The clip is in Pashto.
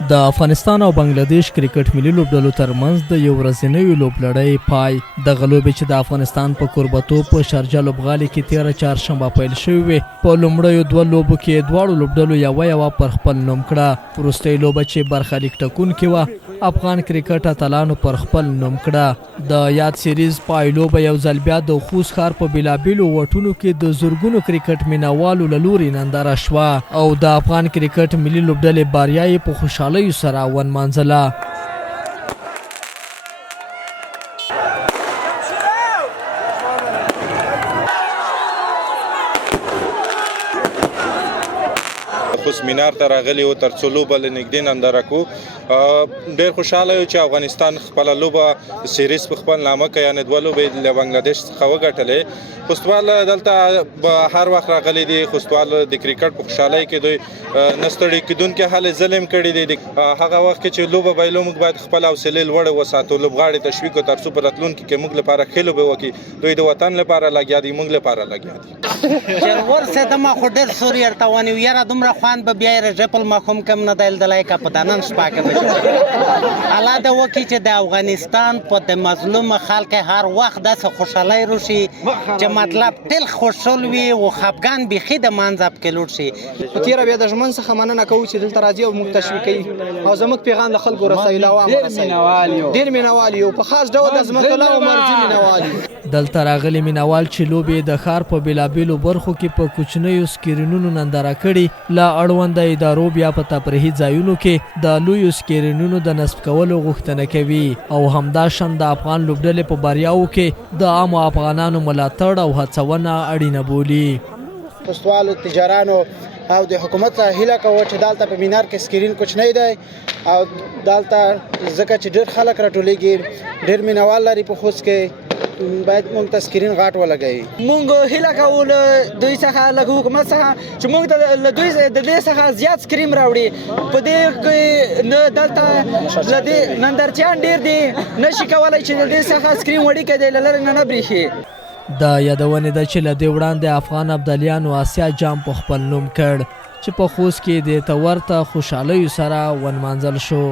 د افغانستان او بنگلاديش کرکټ ملي لوبډلو ترمنځ د یو ورځنیو لوبلړۍ پای د غلوبې چې د افغانستان په کوربتوب په شارجه لوبغالي کې 13 چهارشنبه پیل شوی وي په لومړیو دوه لوبو کې دواړو لوبډلو یو پر خپل نوم کړه وروستۍ لوبه چې برخلیک ټکونکې وه افغان کرکټ اتلانو پر خپل نوم کړه د یاد سیریز پای لوبه یو ځل بیا د خوست ښار په بیلابیلو وټونو کې د زرګونو کرکټ مینوالو له لوري ننداره شوه او د افغان کرکټ ملي لوبډلې باریا یې په خوشحالۍ سره ونمانځله. خوست مینار ته راغلی و تر څو لوبه له نږدې ننداره کوو. ډېر خوشحاله یو چې افغانستان خپله لوبه سیریز په خپل نامه کوي، یعنې دوه لوبې له بنګلادیش څخه وګټلې. خوستوال دلته به هر وخت راغلي دي، خوستوال د کرکټ په خوشحالۍ کې دوی نه ستړي کېدونکي هلې ځلې کړي دي. هغه وخت کې چې لوبه بایلو موږ باید خپل حوصلې لوړې وساتو، لوبغاړي تشویق کړو تر څو په راتلونکي کې موږ لپاره ښې لوبې وکړي. دوی د وطن لپاره لګیا دي، موږ لپاره لګیا دي. جلور سیدما خو ډېر سور یې ورته یاره دومره خوند به بیا یې رژپل مخوم کم نه دی لیدلی که په دنن شپه کې الله دې وکړي چې د افغانستان په د مظلومه خلک هر وخت داسې خوشحالۍ روشي چې مطلب تل خوشحال وي او خفګان بیخي د منځ کې لوړ شي. په تېره بیا د ژمن څخه مننه کوو چې دلته راځي او موږ تشویقوي او زموږ پیغام د خلکو رسوي، له عوامو رسوي. ډېر مینوال یو، په خاص ډول د عظمت الله عمرزي مینوال یو. دلته راغلي مینوال چې لوبې د ښار په بیلابیلو برخو کې په کوچنیو سکرینونو ننداره کړي له اړونده ادارو بیا په تفریحي ځایونو کې د لویو سکرینونو د نصب کولو غوښتنه کوي او همداشان د افغان لوبډلې په بریاوو کې د عامو افغانانو ملاتړ او هڅونه اړینه بولي. خوستوالو تجارانو او د حکومت ته هیله کوو چې دلته په مینار کې سکرین کوچنی دی او دلته ځکه چې ډېر خلک راټولیږي، ډېر مینوال لري په خوست کې، باید موږ ته سکرین غاټ ولګوي. موږ هیله کوو له دوی څخه له حکومت څخه چې موږ له دوی د دې څخه زیات سکرین راوړي. په دې کې نه دلته له دې نندارچیان ډېر دي، نشي کولی چې د دې څخه سکرین وړي که دی له لرې نه برېښي. د یادونې ده چې له دې وړاندې افغان ابدالیانو آسیا جام په خپل نوم کړ چې په خوست کې د ته ورته خوشحالیو سره ونمانځل شو.